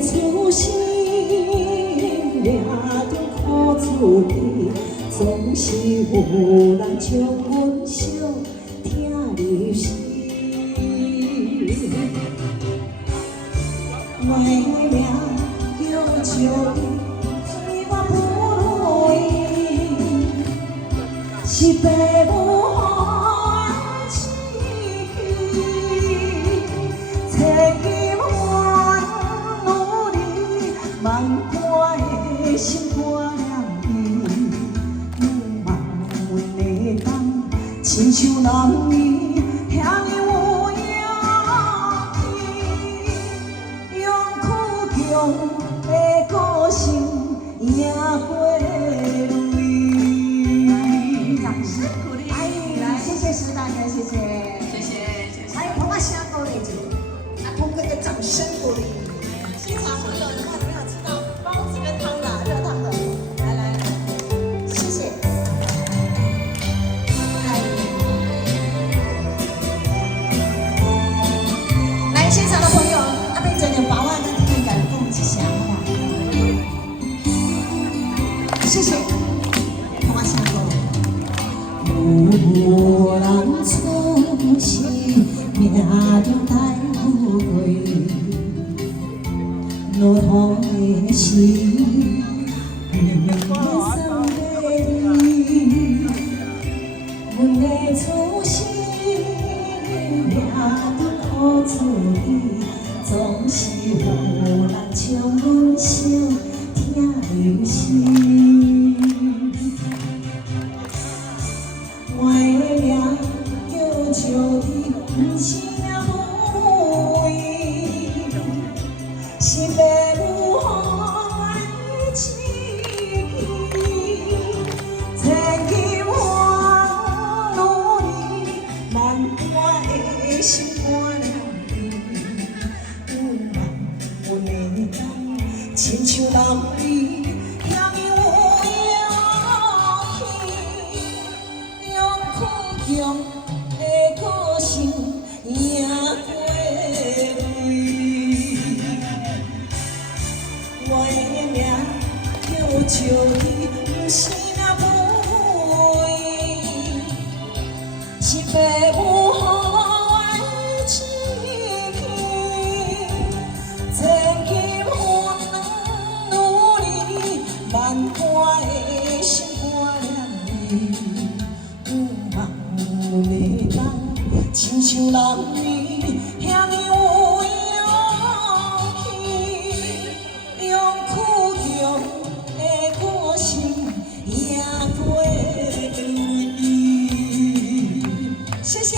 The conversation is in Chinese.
初心，命中苦自己，总是有人将阮惜，疼入心。我的命叫石头，虽我不如伊，是父母予阮饲起，千金换努力，万般的心肝念伊，不望阮会当亲像人伊，遐尼有勇气，用苦强的个性赢过泪。掌声鼓励！来，谢谢石大哥，谢谢，谢谢。还有同学想鼓励一下，通过一个掌声鼓励。现场所有人看有没有吃到包子跟汤的热汤的？来来来，谢谢。来，现场的朋友，阿边一个把握跟听感讲一声话。谢谢，同学想鼓励。有人出世，命中带富贵，路途的是命运送给你。阮的初心，命中苦自己，总是有人将阮惜，疼入心。我的命叫石头，不是命不为，是父母予阮饲起，千金换努力，万般的心肝念伊，有人阮会当亲像人伊，遐尼有勇气，用苦强的个性赢过泪。我的命叫石头，不是命不为，是父母予阮饲起，千金换努力，万般的心肝念伊，有望阮会当亲像人伊，遐尼有勇气，用苦强的个性赢过泪。谢谢。